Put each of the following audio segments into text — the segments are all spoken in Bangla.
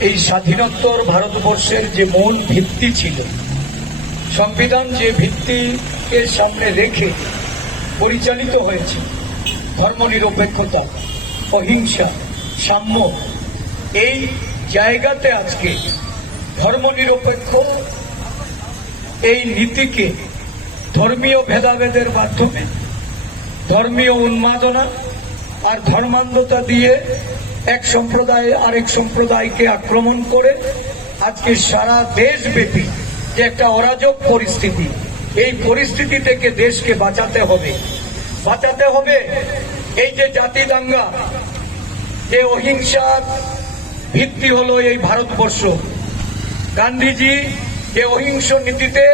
এই স্বাধীনোত্তর ভারতবর্ষের যে মূল ভিত্তি ছিল, সংবিধান যে ভিত্তিকে সামনে রেখে পরিচালিত হয়েছে, ধর্মনিরপেক্ষতা, অহিংসা, সাম্য, এই জায়গাতে আজকে ধর্মনিরপেক্ষ এই নীতিকে ধর্মীয় ভেদাভেদের মাধ্যমে ধর্মীয় উন্মাদনা আর ধর্মান্ধতা দিয়ে এক সম্প্রদায়, আরেক সম্প্রদায়কে আক্রমণ করে আজকে সারা দেশব্যাপী যে একটা অরাজক পরিস্থিতি, এই পরিস্থিতি থেকে দেশকে বাঁচাতে হবে। বাঁচাতে হবে এই যে জাতি দাঙ্গা, যে অহিংসার ভিত্তি হলো এই ভারতবর্ষ। গান্ধীজি যে অহিংস নীতিতে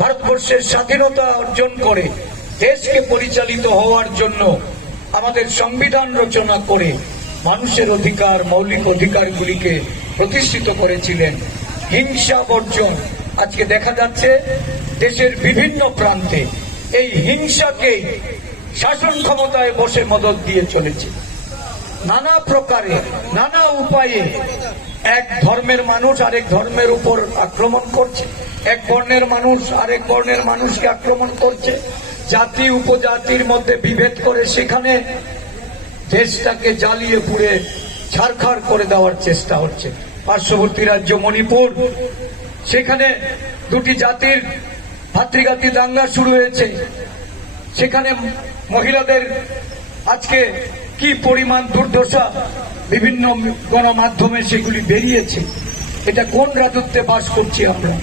ভারতবর্ষের স্বাধীনতা অর্জন করে, দেশকে পরিচালিত হওয়ার জন্য আমাদের সংবিধান রচনা করে মানুষের অধিকার, মৌলিক অধিকারগুলিকে প্রতিষ্ঠিত করেছিলেন হিংসা বর্জন। আজকে দেখা যাচ্ছে দেশের বিভিন্ন প্রান্তে এই হিংসাকে শাসন ক্ষমতায় বসে মদত দিয়ে চলেছে। নানা প্রকারে, নানা উপায়ে এক ধর্মের মানুষ আরেক ধর্মের উপর আক্রমণ করছে। এক বর্ণের মানুষ আরেক বর্ণের মানুষকে আক্রমণ করছে। জাতি, উপজাতির মধ্যে বিভেদ করে সেখানে দেশটাকে জ্বালিয়ে পুড়ে ছারখার করে দেওয়ার চেষ্টা হচ্ছে। পার্শ্ববর্তী রাজ্য মণিপুর, সেখানে দুটি জাতির ভাতৃঘাতী দাঙ্গা শুরু হয়েছে। সেখানে মহিলাদের আজকে কি পরিমাণ দুর্দশা বিভিন্ন গণমাধ্যমে সেগুলি বেরিয়েছে, এটা কোন রাজত্বে বাস করছি আমরা?